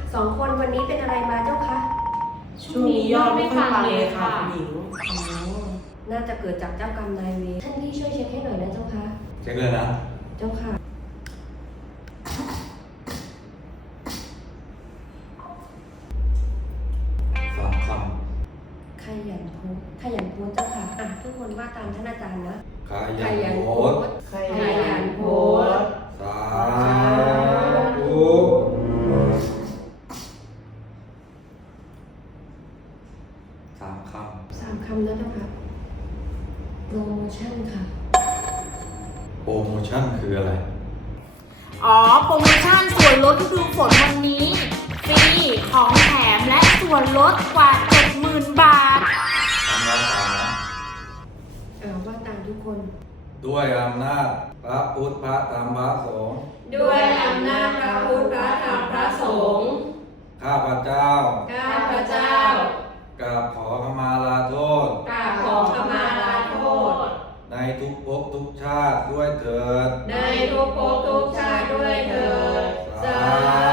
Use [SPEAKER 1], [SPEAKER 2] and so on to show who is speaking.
[SPEAKER 1] 2 คนวันนี้เป็นอะไรมาเจ้าคะ
[SPEAKER 2] ช่วงนี้ยอดไม่ค่อยปังเลยค่ะคุณหญิง
[SPEAKER 1] น่าจะเกิดจากเจ้ากรรมนายเวรท่านพี่ช่วยเช็คให้หน่อยนะเจ้าคะ
[SPEAKER 3] เช็คเลยนะ
[SPEAKER 1] เจ้าค่ะ
[SPEAKER 3] 3 ค
[SPEAKER 1] ขยันโพสต์ขยันโพสต์เจ้าค่ะทุกคนว่าตามท่านอาจารย์นะ
[SPEAKER 3] ำขยันโพสต์
[SPEAKER 2] ขยันโพสต์
[SPEAKER 3] สาธุ3 คำ
[SPEAKER 1] 3 คำนะเจ้าค่ะโปรโมชั่นค่ะ
[SPEAKER 3] โปรโมชั่นคืออะไร
[SPEAKER 4] อ๋อ โปรโมชั่นส่วนลดฤดูฝนวันนี้ ฟรี ของแถมและส่วนลดกว่า 70,000 บาท
[SPEAKER 3] ทำราคา
[SPEAKER 1] ว่าตามทุกคน
[SPEAKER 3] ด้วยอำนาจพระพุทธพระธรรมพระสงฆ์
[SPEAKER 1] ด้วยอำนาจพระพุทธพระธรรมพระสงฆ์
[SPEAKER 3] ข้าพเจ้า
[SPEAKER 1] ข้าพเจ้าก
[SPEAKER 3] ราบขอขมาลาโทษ
[SPEAKER 1] กราบขอขมาลาโทษ
[SPEAKER 3] ในทุกภพทุกชาติด้วยเถิด
[SPEAKER 1] ในทุกภพทุกชาติด้วยเถิดสา